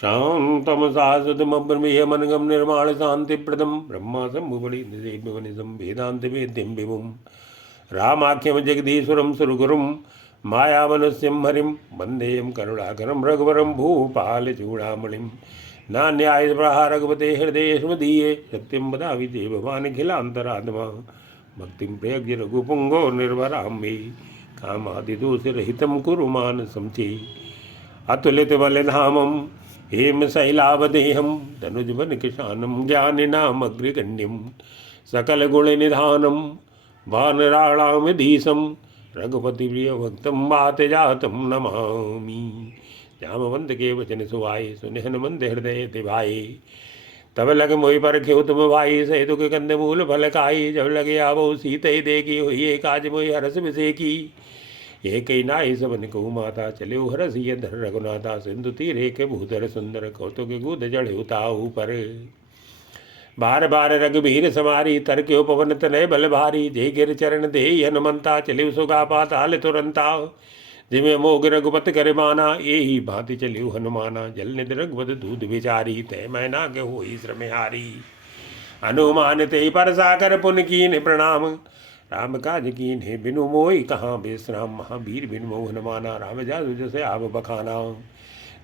शांतम सासुतमब्रह्मणगम निर्माण शांति प्रदम ब्रह्मा शंभुबली निदेशम वेदांत वेद्यम विभुम रामाख्यम जगदीश्वरम सुरगुरुम मायावनुस्यम हरिम वंदेयम करुणाकरम रघुवरम भूपाल चूड़ामणिम नान्याय प्रहारगवते हृदय स्मदीये सत्यम वदामि ते भवान् खिलांतरात्मा भक्तिं प्रयज्य रघुपुंगो निर्वरामि कामादिदोषरहितं कुरु मानसं चे अतुलितबलधामं हेमशैलावदेहं धनुजवनकिशानं ज्ञानिनामग्रगण्यं सकलगुणनिधानं वानराणामधीशं रघुपतिप्रियभक्तं वातजातं नमामि जामवंत के वचन सुहाए सुनिहन मंद हृदय दिभाए तब लग मोहि पर ख्यो तुम भाई सहित के कंद मूल फल खाई जब लगे आवो सीते देखी हुई काज मोहि हरस विषेकी ये कई नाई सबन कहु माता चले हरस ये धर रघुनाथा सिंधु तीरे के भूधर सुंदर कौतुक गुद जड़ उताऊ पर बार बार रघुबीर समारी तरक्यो पवन तनय बल भारी जय गिर चरण दे हनुमंता चलिव सुगा पाताल तुरंता जिमे मोग रघुपत कर माना यही भांति चलियो हनुमाना जल निध रघुपत दूध विचारी तय मैना के हो श्रम हारी हनुमान ते पर साकर पुन कीन प्रणाम राम काज कीन हे बिनु मोहि कहाँ विश्राम महावीर बिनु मोह हनुमाना राम जासु जैसे आव बखाना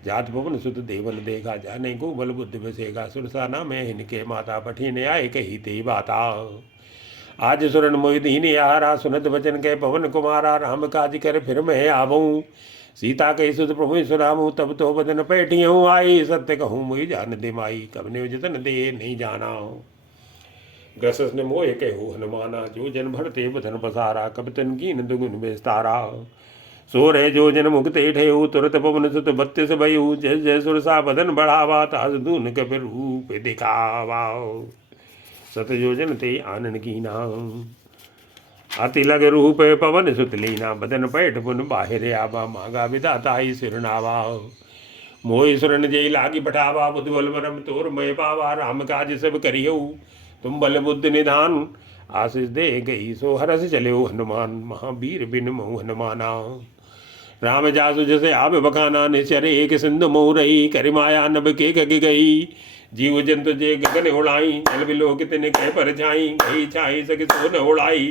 जात पवन सुत देवन देखा जाने को बल बुद्धि बसेगा सुरसाना में इनके माता पठिन आए कही ते बाता आज सुरन मोहिदीन यारा सुनत वचन के पवन कुमारा राम काज कर फिर मैं आवऊँ सीता के सुत प्रभु सुरामू तब तो बदन पैठियों आई सत्य कहूँ मुई जान दे माई कब ने जतन दे नहीं जाना ग्रसस ने मोह कहू हनुमाना जो जन भरते बदन पसारा कब तन कीन दुगुन बेस्तारा सो रहे जो जन मुक्ते ठेऊ तुरत पवन सुत 32 भयू जय जय सुरसा बदन बढ़ावा ताज दून कपिर रूप दिखावा सत योजन ते आनन की नाम अति लग रूप पवन सुत लीना बदन पैठ पुन बाहिर आबा मांगा विदाता ही सिरनावा मोहि सुरन जय लागी पठावा बुद्ध बल परम तोर मय पावा राम काज सब करियो तुम बल बुद्ध निधान आशीष दे गई सो हरस चले हनुमान महावीर बिन मोह हनुमाना राम जासु जैसे आप बखाना निश्चर एक सिंधु मोह रही करिमाया नभ के गग गई जीव जंतु जे गगन उड़ाई जल बिलो कितने कह पर छाई गई छाई सके सो न उड़ाई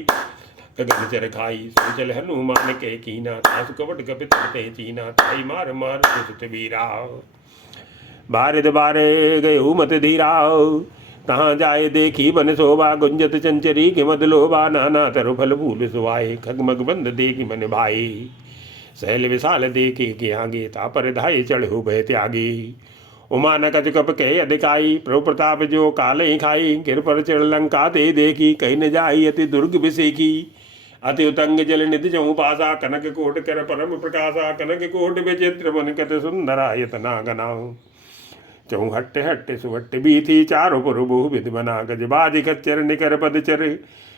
गगन चर खाई सो चल हनुमान के कीना तासु कपट कपित ते चीना ताई मार मार सुत वीरा बारिद बारे गए मत धीरा तहाँ जाए देखी बन शोभा गुंजत चंचरी के मद लोभा नाना तरु फल फूल सुवाए खगमग बंद देखी मन भाई सहल विशाल देखे के आगे तापर धाये चढ़ो भय त्यागी उमा न कच कप के अधिकाई प्रभु प्रताप जो काल ही खाई गिर पर चढ़ लंका ते देखी कहीं न जाई अति दुर्ग विषेकी अति उतंग जल निधि जऊ पासा कनक कोट कर परम प्रकाशा कनक कोट विचित्र मन कत सुंदरा यतना गनाऊ चऊ हट्टे हट्टे सुवट्टे बीथी चारों पुर बहु विध बना गज बाज खच्चर निकर पद चर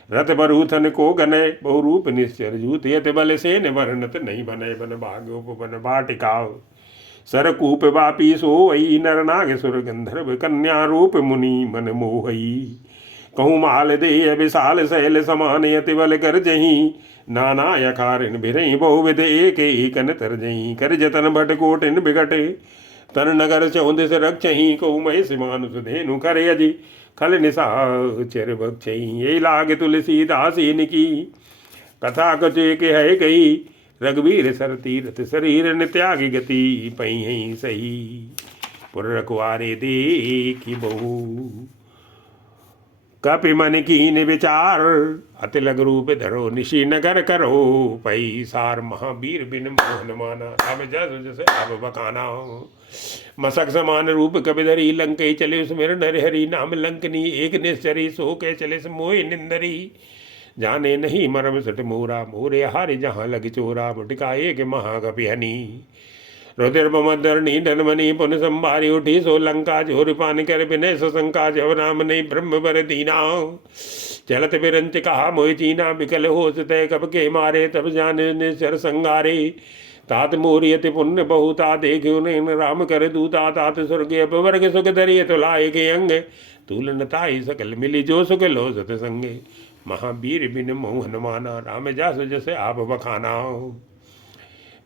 रथ बरूथन को गने बहु रूप निश्चर जूत यत बल से वर्णत नहीं बने बन भाग्योप बन बाटिकाओ सरकूप वापी सोई नर नाग सुर गंधर्व कन्या रूप मुनि मन मोहई कहूँ माल दे विशाल शैल समान यति बल कर जही नाना यकारिन भिरई बहुविध एक कन तर जही कर जतन भट कोटिन बिगट तन नगर चौंद से रक्षही कहूँ मय सिमानु सुधेनु करे अजी खल निशा चर बक्षही ये लाग तुलसी दासीन की कथा कचे के है गई रघुवीर सर तीरथ शरीर न त्यागी गति पई सही पुर रखवारे देखी बहु कपि मन कीन विचार अति लग रूप धरो निशी नगर करो पई सार महावीर बिन मोहन माना अब जस जैसे अब बखाना मसक समान रूप कबिधरी लंकई चले सुमिर नर हरि नाम लंकनी एक निश्चरी सो के चले मोहि निंदरी जाने नहीं मरम सट मोरा मोरे हारे जहाँ लग चोरा मुटिका एक महाकपि हनी रुधिर मदरणी धनमणि पुन संभारी उठी सो लंका जोर पान कर विनय सशंका जब राम नहीं ब्रह्म बर दीना चलत बिरंच कहा मोहि चीना विकल हो तय कब के मारे तब जाने निश्चर संगारे तात मोरियति पुण्य बहुता देखो नैन राम कर दूता तात स्वर्ग अपवर्ग सुख धरिय तुलाए के अंग तुलन ताई सकल मिली जो सुख लो सत संगे महावीर बिन मोह हनुमाना राम जास जैसे आप बखाना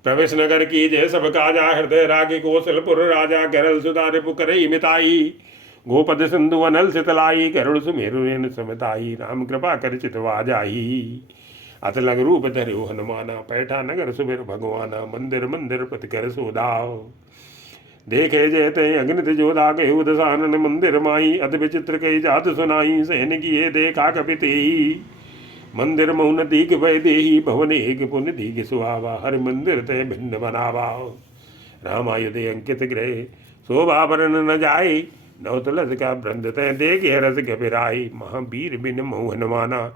प्रवेश नगर की जय सब काजा, हृदय रागी कौशलपुर राजा, गरल सुधार पुकरई मिताई, गोपद सिंधु अनल सितलाई, गरुड़ सुमेरु समताई, राम कृपा कर चितवा जाई। अत लग रूप धरो हनुमाना, पैठा नगर सुबेर भगवाना, मंदिर मंदिर पति कर सोदाव। देखे जयते अग्नित जोधा, गहु दसानन मंदिर माई, अति विचित्र कई जात सुनाई, सहन किए देखा कपिते। मंदिर मौन दीक भय देही, भवन एक पुण्य दीक सुहावा, हर मंदिर ते भिन्न बनावा। रामायुधे अंकित ग्रह, शोभा वर्ण न जाए, नव तुलस का वृंद तय देख रस गभिराई। महावीर बिन मोहन माना,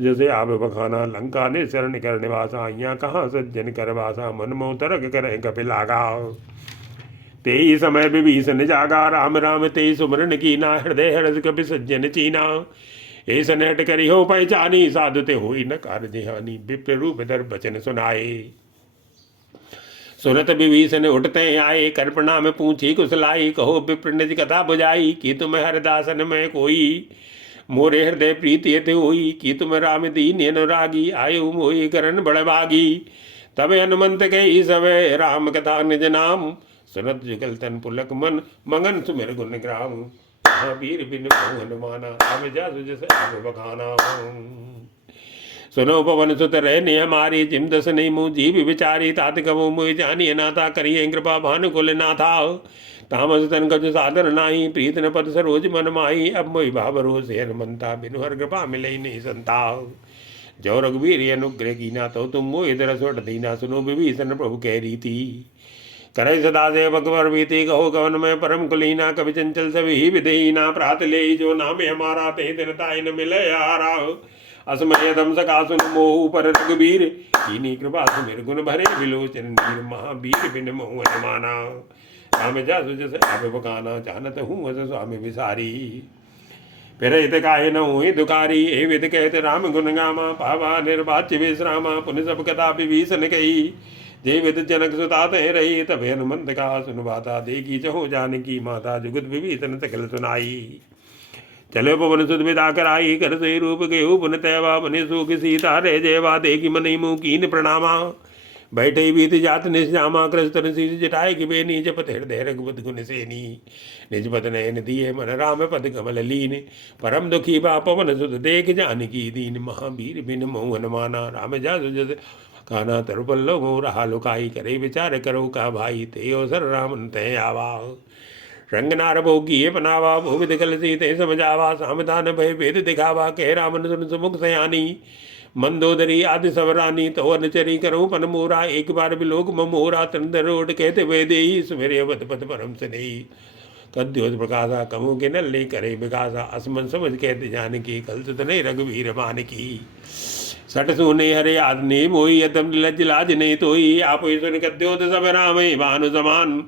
जैसे आब बखाना, लंका ने शरण कर निवासा, यहाँ कहाँ सज्जन कर वासा, मन मोह तरक करे कपिलागा। तेई समय विभीषण जागा, राम राम तेई सुमरन कीना, हृदय हर्ष कपि सज्जन चीना। ऐस नट करी हो पहचानी, साधु ते होई न कार्य हानि, विप्र रूप धर बचन सुनाए। सुनत विभीषण उठते आए, कर प्रणाम पूछी कुशलाई, कहो विप्र निज कथा बुझाई, कि तुम हरदासन में कोई, मोरे हृदय प्रीति यति होई, कि तुम राम दीन अनुरागी, आयु मोहि करण बड़भागी। तब हनुमंत कही समय, राम कथा निज नाम, सुनत जुगल तन पुलक मन, मगन सुमिर गुण ग्राम। महावीर बिन मोहन माना, राम जस जस आप बखाना। सुनो पवन सुत रहने हमारी, जिम दस नहीं मुँह जीव विचारी, तात कबो मुँह जानी अनाथा, करिए कृपा भानुकुल नाथा। तामस तन कछु साधन नाही, प्रीत न पद सरोज मन माही, अब मोहि भावरो से हनुमंता, बिनु हर कृपा मिले नहीं संता। जो रघुवीर अनुग्रह कीना, तो तुम मोहि दरस वट दीना, सुनो विभीषण प्रभु कह रीति। करे सदा सेवक वर बीती, कहो कवन में परम कुलीना, कवि चंचल सभी ही विधेयना, प्रात ले जो नाम हमारा, ते दिन ताई न मिले हारा। असमय दम सका सुन मोहु पर रघुबीर, कीनी कृपा सुमिर गुण भरे विलोचन नीर। महावीर बिन मोहन माना, राम जस जस आप बखाना, जानत हूँ अस स्वामी विसारी। फिर हित काहे न हुई दुकारी, ए विद कहते राम गुण गामा, पावा निर्वाच्य विश्रामा, पुन सब कथा विभीषण कही। जय विद जनक सुतात रही, तब हनुमंत का सुनवाता, देखी चहु जानकी माता, जुगत विभीषण सकल सुनाई। चलो पवन सुत विदा कराई, कर से रूप गेहू पुन तैवा, बने सुख सीता रह जयवा, देखी मन मुँह कीन प्रणामा। बैठे बीत जात निश्यामा, कृष्ण शीश जटाए कि बेनी, जपत हृदय रघुपत गुण सेनी। निज पद नयन दिए मन, राम पद कमल लीन, परम दुखी बा पवन सुत देख जानकी दीन। महावीर बिन मोहन माना, राम जस जस खाना, तरुपल्लो मोह रहा लुकाई, करे विचार करो का भाई, ते अवसर राम तय आवा। रंगनार भोगी अपनावा, भूविद कल सीते समझावा, सामधान भय भेद दिखावा, कह रामन सुन सुमुख सयानी। मंदोदरी आदि सबरानी, तो अनुचरी करो पन मोरा, एक बार बिलोक मोरा, तंदरोड कहते वे देही, सुमेरे अवध पद परम स्नेही। कद्योत प्रकाशा कमु के नल्ले करे विकासा, असमन समझ कहते जानकी, कल सुत नहीं रघुवीर मान की। सट सुने हरे आदने मोई, यतम लज लाज नहीं तोई, आप सुन कद्योत सब राम भानु समान।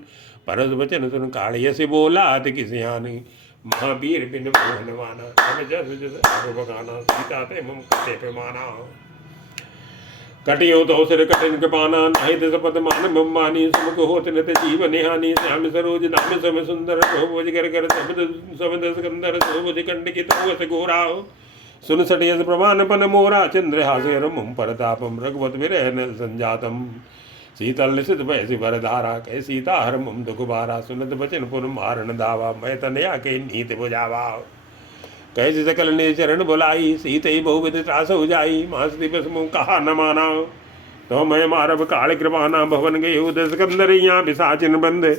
परस वचन सुन काढ़िय से बोला, अति किसियानी। महावीर बिन मोहन माना, हम जस जस आप बखाना, सीता ते मम कटे पैमाना। कटियो तो सिर कठिन कृपाना, नाही दस पद मान मम मानी, सुमुख होत नत जीवन हानि। श्याम सरोज नाम सम सुंदर, सोभुज कर कर सबद सिकंदर, सोभुज कंडकित होत घोरा। सुन सटियस प्रमाण पन मोरा, चंद्र हासे रमुम परतापम, रघुवत विरह न संजातम। शीतल निशित भैसी भरधारा, कह सीता हर मुम दुख बारा, सुनत बचन पुन मारन दावा, मैं तनया के नीति बुझावा। कैसे सकल ने चरण बुलाई, सीते बहुविध त्रास हो जाई, मास दिवस मुँह कहा न माना। तो मैं मारब काल कृपाना, भवन गए उदय सिकंदर, यहाँ बिसाचिन बंद।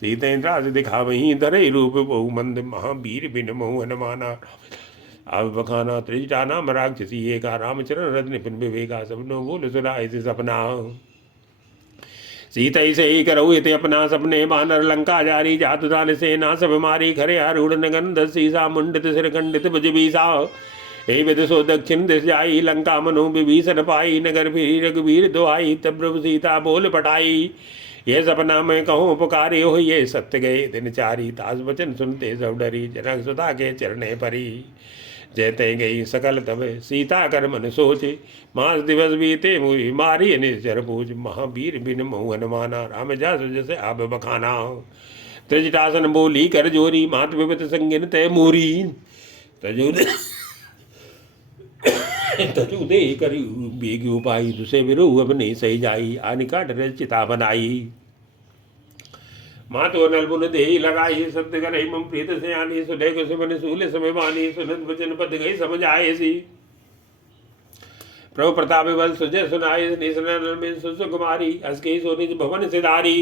सीते त्रास दिखा वहीं धरे रूप बहु मंद, महावीर बिन मोहन माना। अब बखाना त्रिजटा नाम राक्षसी एका, रामचरण रत्न पिन विवेका, सबनो बोल सुना ऐसे सपना। सीता से ही करो इति अपना सपने, बानर लंका जारी, जातु दान सेना सब मारी, खरे आरूढ़ नगंध सीसा, मुंडित सिर खंडित भुज बीसा। हे विद सो दक्षिण दिश जाई, लंका मनु विभीषण पाई, नगर फिरी रघुवीर दुहाई, तब प्रभु सीता बोल पठाई। ये सपना मैं कहूँ पुकारी हो, ये सत्य गए दिन चारी, तास वचन सुनते सब डरी, जनक सुधा के चरणे परी। जयते गई सकल तब सीता कर मन सोचे, मास दिवस बीते मुई मारी निश्चर पूज। महावीर बिन मोहन माना, राम जस जस आप बखाना। त्रिजटासन बोली कर जोरी, मात विपत संगिन तय मूरी। तजोद तजु दे करी बेगी उपाई तुसे विरू अब नहीं सही जाई आनि काट रे चिता बनाई मातो नलबुन दे लगाई सत्य करे मम प्रीत से आनी सुले को सुमन सूले समय बानी सुनत वचन पद गई समझ आए सी प्रभु प्रताप बल सुजय सुनाई निसनल में सुकुमारी अस्के सोनिज भवन सिधारी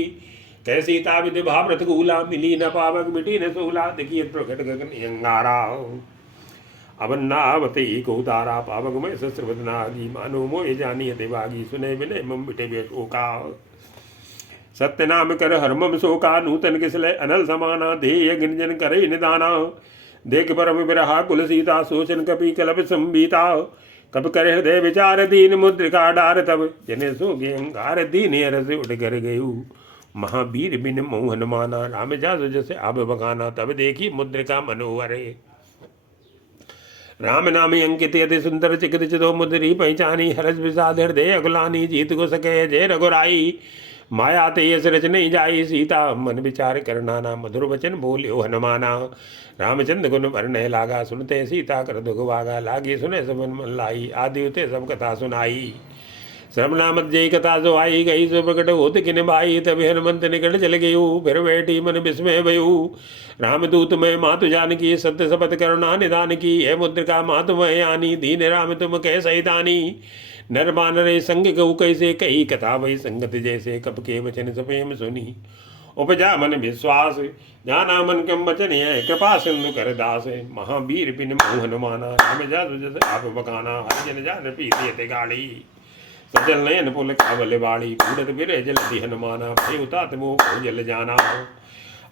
कह सीता विधि भाव्रत कूला मिली न पावक मिटी न सूला देखिए प्रकट गगन अंगारा अवन्नावते को उतारा पावक में शस्त्रवदनागी मानो मोह जानी देवागी सुने विनय मम मिटे बेशोका सत्य नाम कर हरमम शोका नूतन किसले अनल समाना देय गिंजन करे निदाना देख परम विरहा कुल सीता सोचन कपि कलब संबीता कब करे हृदय विचार दीन मुद्रिका डार तब जने सोगे अंगार दीन रस उठ कर गयु महावीर बिन मोहन माना राम जासु जैसे अब बगाना तब देखी मुद्रिका मनोहरे राम नामी अंकित यति सुंदर चिकित चितो मुद्री पहचानी हरस विषाद हृदय अगुलानी जीत को सके जय रघुराई माया तेयस रच नहीं जाई सीता मन विचार करना ना मधुर वचन बोलियो हनुमाना रामचंद्र गुण वर्ण लागा सुनते सीता कर दुख वागा लागी सुने सबन मन लाई आदि उते सब कथा सुनाई श्रवणा मध्य कथा जो आई गई सो प्रकट होत किन बाई तब हनुमंत निकट चल गयु फिर बैठी मन विस्मय भयु रामदूत में मातु जानकी सत्य शपथ करुणा निदान की है मुद्रिका मातु में आनी दीन राम तुम कह सहितानी नर मानरे संग गऊ कैसे कही कथा वही संगत जैसे कब के वचन सपेम सुनी उपजा मन विश्वास जाना मन कम वचन है कृपा सिंधु कर दास महावीर बिन मोहन माना राम जासु जस आप बकाना हरिजन जान पीते गाड़ी सजल नयन पुल कावल बाड़ी पूरत बिरे जल हनुमाना भय उतात मोह जल जाना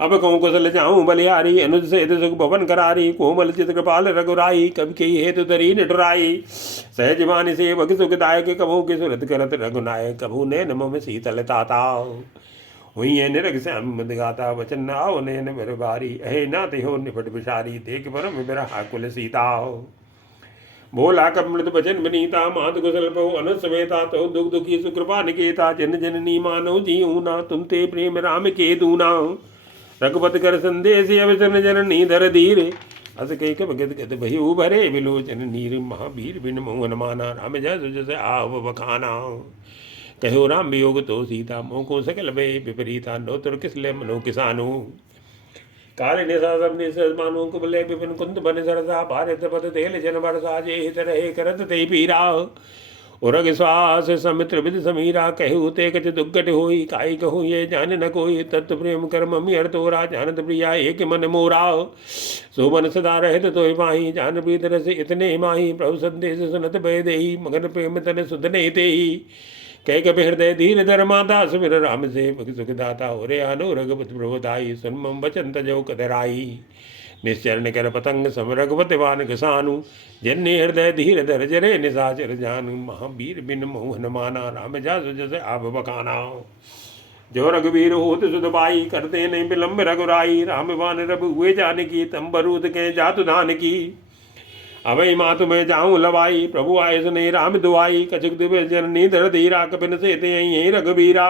अब कहूँ कुशल जाऊँ बलिहारी अनुज से सुख भवन करारी कोमल चित कृपाल रघुराई कब के हेतु तरी निठुराई सहज मान से वग सुखदायक कबू के सुरत करत रघुनायक कबू नैन मम शीतल ताता हुई है निरग श्याम मद गाता वचन आओ नैन बर बारी अहे नाते हो निपट बिसारी देख परम विरहा कुल सीता भोला कमृत बचन बनीता मात कुशल पहु अनुज समेता तो दुख दुखी सुकृपा निकेता जन जननी मानो जीऊ ना तुम ते प्रेम राम के दूना रघुपत कर संदेश अवसन जननी धर धीर अस कई कब गद गद भयु भरे विलोचन नीर महावीर बिन मोहन माना राम जस जस आव बखाना कहो राम वियोग तो सीता मोह को सकल भय विपरीता नो तुर किसले मनो किसानु काल निशा सब निशा मानो कुबले विपिन कुंद बन सरसा भारत पद तेल जन बरसा जे हित रहे करत ते पीरा उरग श्वास समित्र विद समीरा कहु ते कच दुर्गट होई काई कहूँ ये जान न कोई तत्व प्रेम कर मम्मी हर तोरा जानत प्रिया एक मन मोरा सोमन सदा रहत तो माही जान प्रीत रस इतने माही प्रभु संदेश सुनत भय देही मगन प्रेम तन सुधने ते कह कप हृदय धीर धर माता सुमिर राम से सुख दाता हो अनु रघुपति प्रभुदाई सुन मम बचन तजो कदराई निश्चरण कर पतंग सम रघुपतिवान घसानु जन्य हृदय धीर धर जरे निशाचर जानु महावीर बिन मोहन माना राम जासु जस आप बखाना जो रघुवीर होत सुध पाई करते नहीं विलम्ब रघुराई रामवान रघु हुए जानकी तम बरूद के जातु धान की अभय मातु में जाऊं लवाई प्रभु आय सुने राम दुआई कछुक दिव्य जननी धर धीरा कपिन से ते रघुवीरा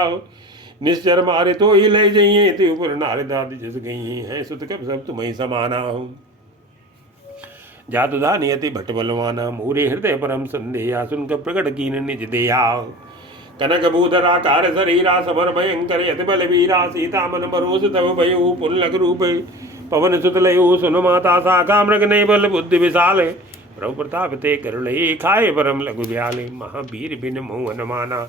निश्चर मारे तो ही ले जाइए ते ऊपर नारे दादी जस गई हैं सुत कब सब तुम्हें समाना हूँ जातु धानी अति भट्ट बलवाना मूरे हृदय परम संदेहा सुनकर प्रकट कीन निज देहा कनक भूधराकार शरीरा समर भयंकर यति बल वीरा सीता मन बरोस तब भयु पुल्लक रूप पवन सुतलयु सुन माता साका मृग नहीं बल बुद्धि विशाल प्रभु प्रताप ते करुणे खाए परम लघु ब्याले महावीर बिन मोहन माना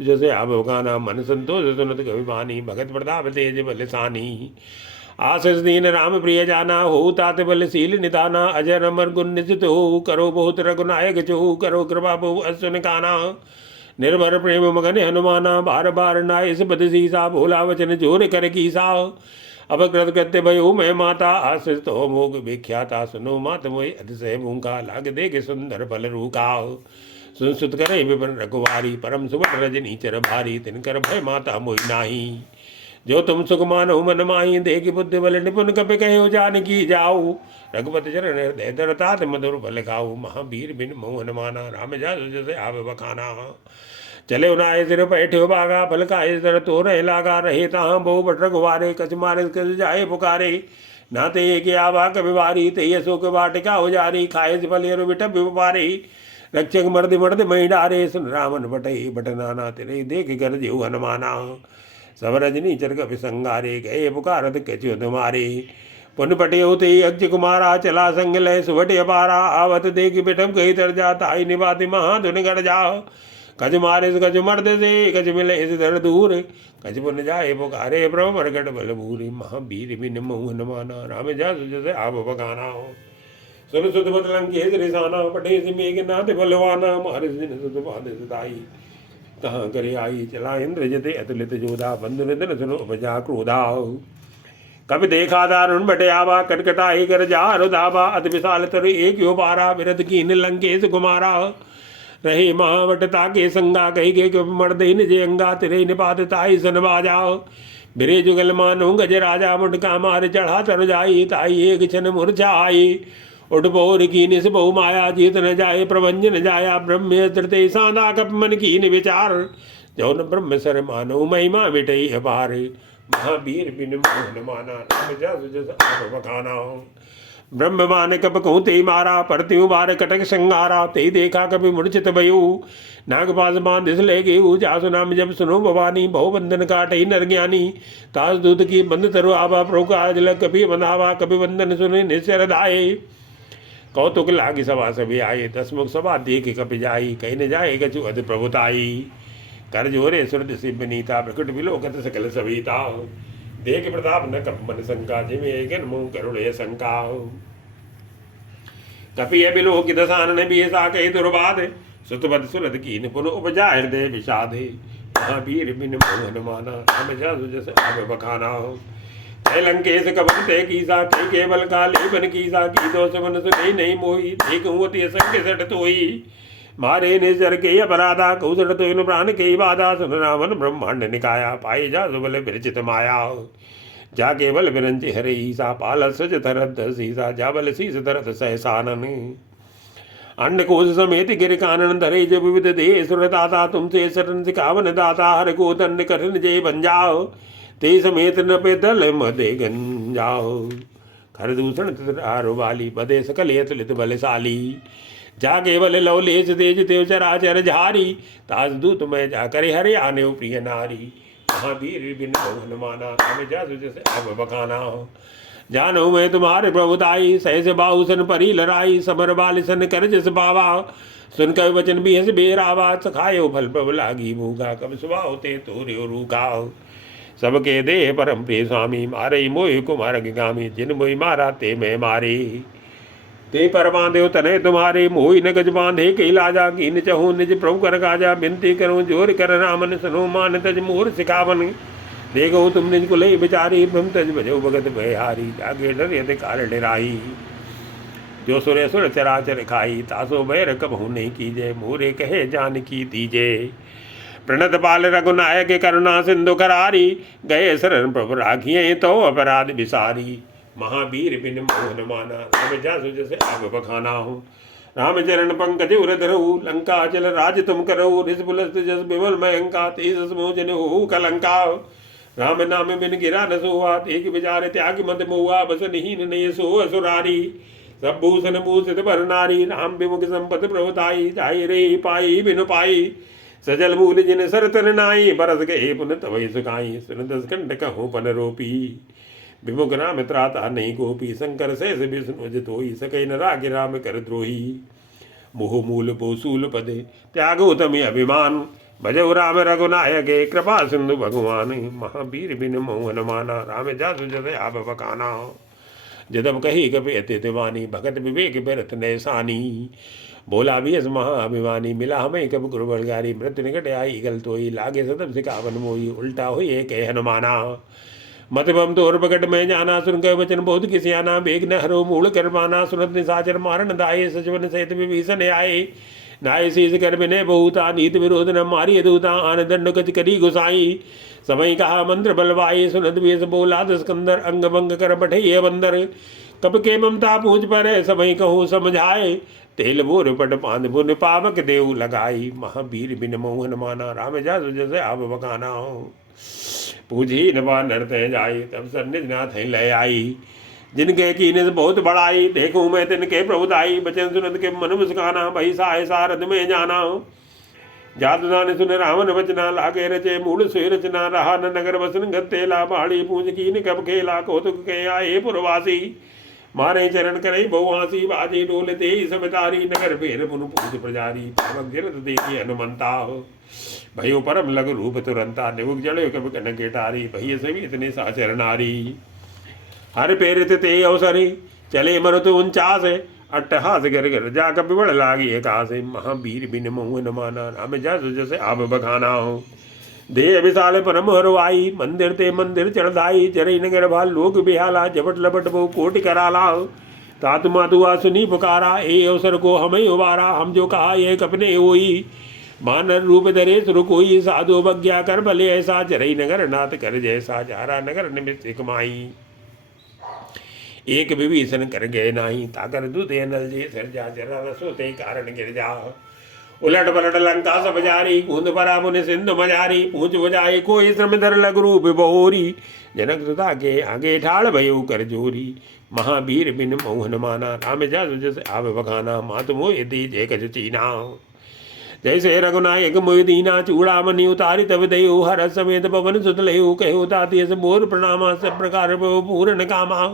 जैसे अवगाना मन संतोष सुनत कवि बानी भगत प्रताप तेज बलसानी आशीष दीन राम प्रिय जाना हो तात बलशील निदाना अजर अमर गुण निश्चित हो करो बहुत रघुनायक चो करो कृपा बहु अश्विन काना निर्भर प्रेम मगन हनुमाना बार बार नाइस बदसीसा भोला वचन जोर कर कीसा अब कृत कृत्य भयो मैं माता आशीष तो मोग विख्याता सुनो मात मोहि अतिशय भूखा लाग देख सुंदर फल रूका सुन सुत करे विपिन रघुवारी परम सुबट रजनी चर भारी तिनकर भय माता मोहि नाही जो तुम सुख मानो मन माही देख बुद्धि बल निपुण कपि कहो जानकी जाऊ रघुपति चरण हृदय धरतात मधुर बल खाऊ महावीर बिन मोहन माना राम जासु जस आव बखाना चले उनाए सिर बैठे बागा फल खाए सर तो रहे लागा रहे तहाँ बहु बट रघुवारे कछ मारे कछ जाए पुकारे नाते के आवा कभिवारी ते शोक वाटिका हो जारी खाए फल विटप व्यापारी रक्षक मर्द मर्द मई डारे सुन रावण बटई बट नाना तेरे देख कर जेऊ हनुमाना सब रजनी चर कपि संगारे गए पुकारत कछु तुम्हारे पुन पटे होते यज्ञ कुमारा चला संग लय सुवट अपारा आवत देख बिठम कही तर जाता आई निभाति महाधुन गढ़ जाओ कज मारे कज मर्द से कज मिले इस दर दूर कज पुन जाए पुकारे प्रभु प्रकट बल भूरी महावीर बिन मोहन माना राम जा जैसे आप बगाना सुन सुत बत लंकेश रिसाना पटे से मेघनाथ बलवाना मारे दिन सुत बाध सदाई कहाँ करे आई चला इंद्र जते अतुलित जोधा बंधु निधन सुनो उपजा क्रोधा कभी देखा दारुण बटे आवा कटकटाई कर जा रुदाबा अति विशाल तरु एक यो पारा विरत कीन लंकेश कुमारा रहे महावट ताके संगा कही के मर्दे निज अंगा तिरे निपात ताई सन बाजाओ बिरे जुगल मानो गज राजा मुटका मार चढ़ा तर जाई ताई एक क्षण मूर्छा आई उठ बोर की निस बहु माया जीत न जाए प्रभंज न जाया ब्रह्म तृते सांदा कप मन की विचार जो न ब्रह्म सर मानो महिमा मिटई अपार महावीर बिन मोहन माना राम जस जस आप बखाना ब्रह्म मान कप कहूँ ते मारा परत्यु बार कटक संगारा ते देखा कभी मूर्छित भयु नागपास बांध ले गयु जासु नाम जब सुनो भवानी बहु बंधन काटई नर ज्ञानी तास दूत की बंद तरु आवा प्रोकाज लग कभी बंधावा कभी बंधन सुने निश्चर दाये कौतुक लागी सभा सभी आये दसमुख सभा देख कपि जाई कहीं न जाए कछु अति प्रभुताई कर जोरे सुरद सिंह नीता प्रकट विलोकत सकल सभीता देख प्रताप न कप मन शंका जिमे गन मुंह करुणे शंका कपि विलोकित सानन बीसा कही दुर्बाध सुतबद सुरद कीन पुन उपजा हृदय विषादे महावीर बिन मोहन माना राम जस जस आप बखाना लंकेश कपट ते कीसा के केवल काले बन कीसा की दोष मन सुने नहीं मोही देखूं ते संग सट तोई मारे निजर के अपराधा कौशल तो इन प्राण के बाधा सुन रावण ब्रह्मांड निकाया पाए जा सुबल विरचित माया जा केवल विरंच हरे ईसा पाल सज तरत सीसा जाबल शीस तरत सहसानन अंडकोश समेत गिर कानन धरे जब विविध दे सुरदाता तुमसे शरण सिखावन दाता हर को दंड कठिन जय बन जाओ ते समेत न पे दल मदे गंजाओ खर दूषण तितरारो वाली बदे सकल यतलित बलशाली जा केवल लवलेश तेज तेव चराचर झारी ताज दूत मैं जाकर हरे आने प्रिय नारी महावीर बिन मोहन माना राम जस जस आप बखाना जानो मैं तुम्हारे प्रभुताई सहस बाहुसन परी लड़ाई समर बाल सन कर जस बावा सुन कर वचन भी हस बेरावा सखायो फल प्रभु लागी भूखा कब सुबह होते तोरे रूखा सबके दे परम प्रिय स्वामी मारे मोहि कुमार गामी जिन मोहि मारा ते मैं मारे ते पर बांधे तने तुम्हारे मोहि न गज बांधे कई लाजा की न चहूँ निज प्रभु कर गाजा बिनती करूँ जोर कर रामन सुनो मान तज मोर सिखावन देखो तुम निज को ले बिचारी ब्रह्म तज बजो भगत भयहारी जागे डर यद काल डराई जो सुरे सुर चराचर खाई तासो बैर कबहू नहीं कीजे मोरे कहे जान की दीजे प्रणत पाल रघुनायक करुणा सिंधु करारी गए शरण प्रभु राखिए तो अपराध विसारी महावीर बिन मोहन माना राम जस जस आप बखाना हो राम चरण पंकज उर धरऊ लंका चल राज तुम करो रिस बुलस्त जस बिमल मयंका तेज मोजन हो कलंका राम नाम बिन गिरा न सोहा एक विचार त्याग मत मोहा बस हीन नय सो असुरारी सब भूषण भूषित पर नारी राम विमुख संपत प्रभुताई जाय रे पाई बिनु पाई सजल मूल जिन सरतर नाई बरस गए पुन तवई सुखाई सुन दस कंठ कहूँ पन रोपी विमुख राम त्राता नहीं गोपी शंकर से विष्णु जितोई सकै न राग राम कर द्रोही मोह मूल पोसूल पदे त्यागो तमे अभिमान भजो राम रघुनायके कृपा सिंधु भगवान महावीर बिन मोहन माना राम जासु जस आप बखाना जदब कही कपि अतित वाणी भगत विवेक बिरत नैसानी बोला भी अस महाअभिमानी मिला हमें कब गुरु बलगारी मृत्यु निकट आई गल तोई लागे सदब सिखावन मोई उल्टा हुई कह हनुमाना मत बम तोर प्रकट में जाना सुन के वचन बहुत किसी आना बेग न हरो मूल कर पाना सुनत निसाचर मारण दाये सचवन सहित विभीषण आए नाय शीस कर बिने बहुता नीत विरोध न मारी दूता आन दंड कच करी गुसाई समय कहा मंत्र बलवाई सुनत वेश बोला दस्कंदर अंग भंग कर बैठे ये बंदर कब के ममता पूछ पर समय कहूँ समझाए तेल बोर पट पांध पुन पावक देव लगाई महावीर बिन मोहन माना राम जासु जस आप बखाना हो पूजी नवा नरते जाई तब सन्निज नाथ लय आई जिनके कीने से बहुत बड़ाई, देखूं मैं तिनके प्रभुताई, बचन सुनत के मन मुस्काना, भई साय सारद में जाना। जात दान सुन रावण बचना, लागे रचे मूल से रचना, रहा न नगर बसन गत्तेला, पहाड़ी पूंज कीन कब खेला, कौतुक के आए पुरवासी, मारे चरण करे बहुहासी, बाजी डोल दे समतारी, नगर फेर पुन पूज प्रजारी, पावक गिरत देखी हनुमंता, भयो परम लग रूप तुरंता, निबुक जड़े कब कन के टारी, भैया सभी इतने साचर नारी, हर प्रेरित ते अवसरी, चले मरुत 49, अट्टहास गर गर जा कपि बड़ लागी एकास, महावीर बिन मोह न माना, राम जस जस आप बखाना हो, दे विशाल परम हरवाई, मंदिर ते मंदिर चढ़ाई, चरई नगर भाल लोक बिहाला, जबट लपट बहु कोटि कराला, तात मातुआ सुनी पुकारा, ए अवसर को हमें उबारा, हम जो कहा ये कपने होई, मानर रूप धरे सुर कोई, साधु बज्ञा कर भले ऐसा, चरई नगर नाथ कर जैसा, जारा नगर निमित्त कमाई, एक विभीषण कर गए नाही, ताकर दूते नल जे सिरजा, जरा रसोते कारण गिर जा, उलट पलट लंका सब जारी, कूद परा मुनि सिंधु मजारी, पूछ बजाए कोई श्रम धर लग रूप बहोरी, जनक सुता के आगे ठाड़ भयो कर जोरी, महावीर बिन मोहन माना, राम जस जस आप बखाना, मात मोह दी जय कछ चीना, जैसे रघुनायक मोहि दीना, चूड़ामणि उतारी तब दयो, हर समेत पवन सुत लयो, कहो ताति अस मोर प्रणामा, सब प्रकार पूर्ण कामा,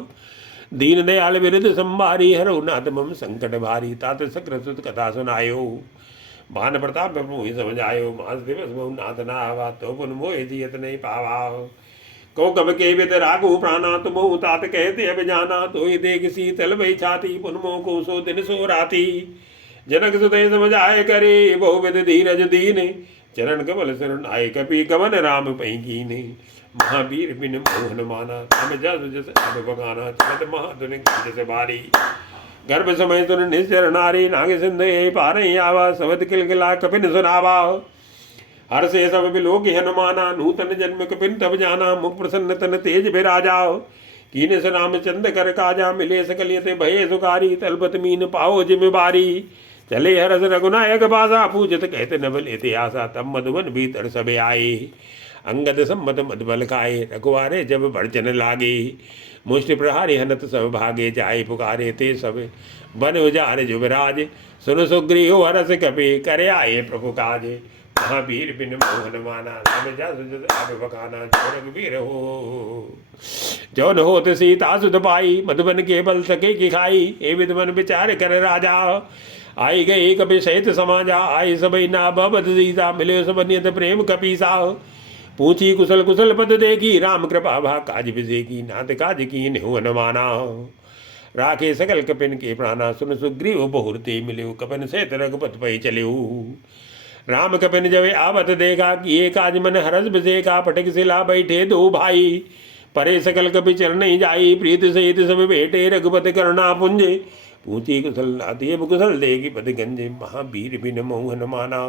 दीन दयाल विरुद्ध संभारी, हरो नाथ मम संकट भारी, तात सक्र सुत कथा सुनायो, भान प्रताप प्रभु समझ आयो, मास दिवस बहु नाथ ना आवा, तो पुन मोहि जियत नहीं पावा, को कब के विद रागु प्राणा, तुम तात कहते अब जाना, तो ही देख शीतल भई छाती, पुन मोह को सो दिन सो राती, जनक सुते समझ आए करे, बहुविध धीरज दीने, चरण कमल शरण आए, कपि कवन राम पई कीने, महावीर बिन मोहन माना, राम जस जस अब बखाना, चलत महाधुनि जस बारी, गर्भ समय सुन निश्चर नारी, नाग सिंधे पारे आवा, सवत किलकिला कपिन सुनावा, हर से सब बिलोक हनुमाना, नूतन जन्म कपिन तब जाना, मुख प्रसन्न तन तेज बिराजा, कीने से रामचंद्र कर काजा, मिले सकलियते भये सुकारी, तलपत मीन पाओ जिम्मेवारी, चले हरस रघुनायक बाजा, पूजत कहते नबल इतिहासा, तब मधुबन भीतर सब आए, अंगद सम्मत मधुबल खाए, रघुवारे जब बढ़चन लागे, मुष्टि प्रहारी हनत सब भागे, जाए पुकारे ते सब बन उजारे जुबराज, सुन सुग्रीव हरस कपि करे आए प्रभु काज, महावीर बिन मोहन माना, राम जस आप बखाना, जो रघुवीर हो जौन होत सीता सुध पाई, मधुबन के बल सके कि खाई, ए विधवन विचार कर राजा, आई गई कपि सहित समाजा, आई सबई ना बबद सीता, मिले सब नियत प्रेम कपीसा, पूछी कुशल कुशल पद देखी, राम कृपा भा काज विजेकी, नाथ काज कीन हुवन माना, राखे सकल कपिन के प्राणा, सुन सुग्रीव बहुरते मिले, कपिन सहित रघुपति पै चले, राम कपिन जब आवत देखा, कि ये काज मन हरस बिसेका, पटक सिला बैठे दो भाई, परे सकल कपि चरण नहीं जाई, प्रीत सहित सब बेटे, रघुपति करुणा पुंजे, पूछी कुशल नाती कुशल देगी पद गंजे, महावीर बिन मोहन माना,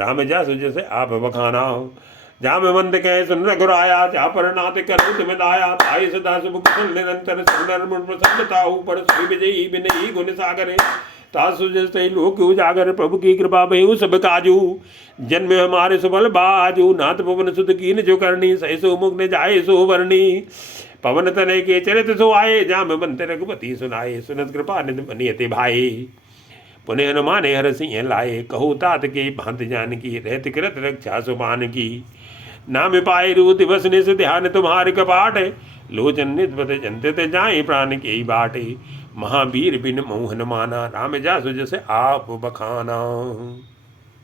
राम जस जस आप बखाना, जामवंत कह सुन रघुराया, चापर नाथ कर तुम दाया, ताई सदा शुभ कुशल निरंतर, सुंदर मुन प्रसन्नता ऊपर, श्री विजयी बिनई गुण सागरे, तासु जैसे लोक उजागर, प्रभु की कृपा भयु सब काजू, जन्म हमारे सुबल बाजू, नाथ पवन सुत कीन जो करनी, सही सो मुख ने जाए सो वर्णी, पवन तनय के चरित सो आए, जामवंत रघुपति सुनाए, सुनत कृपा निधि मनियते भाई, पुनः हनुमान हर सिंह लाए, कहू तात के भांत जान की, रहत कृत रक्षा सुबान की, नाम पाए रू दिवस निस ध्यान तुम्हारे कपाट, लोचन नित जनते जाए प्राण के बाटे, महावीर बिन मोहन माना, राम जासु जस आप बखाना।